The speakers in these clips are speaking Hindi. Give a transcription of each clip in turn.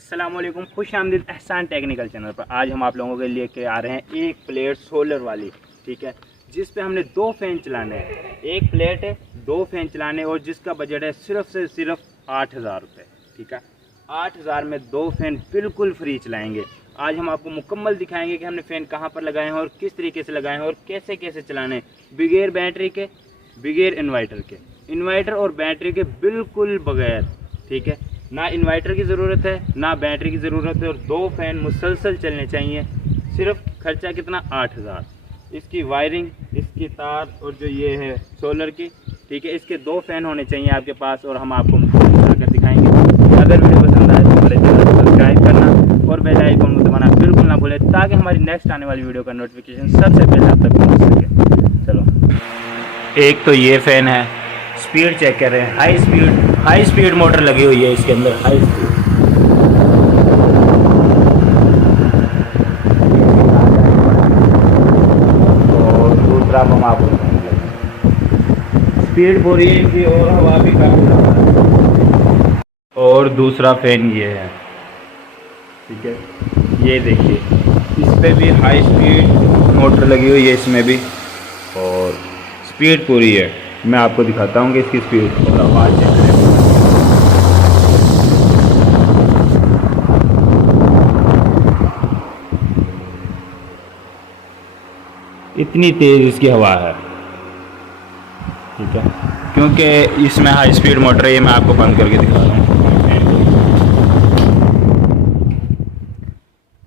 अस्सलाम वालेकुम, खुश आमदीद एहसान टेक्निकल चैनल पर। आज हम आप लोगों के लिए के आ रहे हैं एक प्लेट सोलर वाली, ठीक है, जिस पे हमने 2 फैन चलाने हैं। एक प्लेट है, 2 फैन चलाने, और जिसका बजट है सिर्फ से सिर्फ 8,000 रुपये, ठीक है। 8,000 में 2 फैन बिल्कुल फ्री चलाएंगे। आज हम आपको मुकम्मल दिखाएंगे कि हमने फ़ैन कहाँ पर लगाए हैं और किस तरीके से लगाए हैं और कैसे कैसे चलाने हैं, बगैर बैटरी के, बगैर इन्वर्टर के, इन्वर्टर और बैटरी के बिल्कुल बगैर, ठीक है। ना इन्वर्टर की ज़रूरत है ना बैटरी की ज़रूरत है, और 2 फैन मुसलसल चलने चाहिए। सिर्फ खर्चा कितना, 8,000। इसकी वायरिंग, इसकी तार, और जो ये है सोलर की, ठीक है, इसके 2 फैन होने चाहिए आपके पास, और हम आपको कर दिखाएंगे। अगर वीडियो पसंद आए तो हमारे चैनल को सब्सक्राइब करना और बेल आइकन को दबाना बिल्कुल ना भूलें, ताकि हमारी नेक्स्ट आने वाली वीडियो का नोटिफिकेशन सबसे पहले आप तक पहुँच सके। चलो, एक तो ये फ़ैन है, स्पीड चेक कर रहे हैं, हाई स्पीड मोटर लगी हुई है इसके अंदर, हाई स्पीड। और दूसरा हम आपको स्पीड पूरी है इनकी, और हवा भी काफ़ी ज़्यादा है। और दूसरा फैन ये है, ठीक है, ये देखिए, इस पे भी हाई स्पीड मोटर लगी हुई है, इसमें भी, और स्पीड पूरी है। मैं आपको दिखाता हूँ कि इसकी स्पीड और आवाज़ चेक करें। इतनी तेज़ इसकी हवा है, ठीक है, क्योंकि इसमें हाई स्पीड मोटर है। ये मैं आपको बंद करके दिखा रहा हूँ,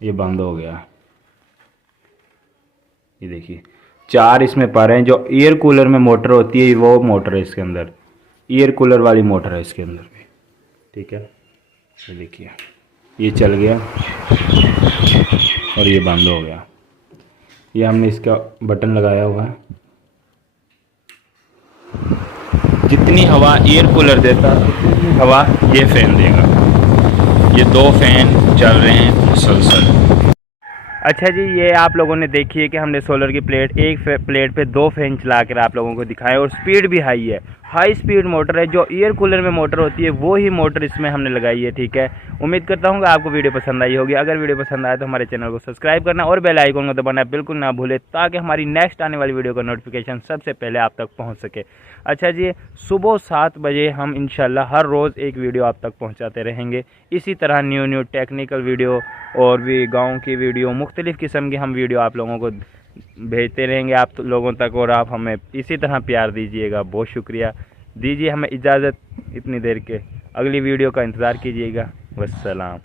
ये बंद हो गया। ये देखिए, 4 इसमें पर हैं। जो एयर कूलर में मोटर होती है वो मोटर है इसके अंदर, एयर कूलर वाली मोटर है इसके अंदर भी, ठीक है। ये देखिए, ये चल गया और ये बंद हो गया। ये हमने इसका बटन लगाया हुआ है। जितनी हवा एयर कूलर देता है उतनी हवा ये फ़ैन देगा। ये 2 फैन चल रहे हैं मुसलसल। अच्छा जी, ये आप लोगों ने देखी है कि हमने सोलर की प्लेट, एक प्लेट पे 2 फैन चला कर आप लोगों को दिखाया, और स्पीड भी हाई है, हाई स्पीड मोटर है। जो एयर कूलर में मोटर होती है वो ही मोटर इसमें हमने लगाई है, ठीक है। उम्मीद करता हूँ कि आपको वीडियो पसंद आई होगी। अगर वीडियो पसंद आए तो हमारे चैनल को सब्सक्राइब करना और बेल आइकन को दबाना बिल्कुल ना भूलें, ताकि हमारी नेक्स्ट आने वाली वीडियो का नोटिफिकेशन सबसे पहले आप तक पहुँच सके। अच्छा जी, सुबह 7 बजे हम इंशाल्लाह हर रोज़ एक वीडियो आप तक पहुँचाते रहेंगे। इसी तरह न्यू टेक्निकल वीडियो और भी गाँव की वीडियो, मुख्तलिफ़ किस्म की हम वीडियो आप लोगों को भेजते रहेंगे आप लोगों तक, और आप हमें इसी तरह प्यार दीजिएगा। बहुत शुक्रिया। दीजिए हमें इजाज़त इतनी देर के, अगली वीडियो का इंतज़ार कीजिएगा। वस्सलाम।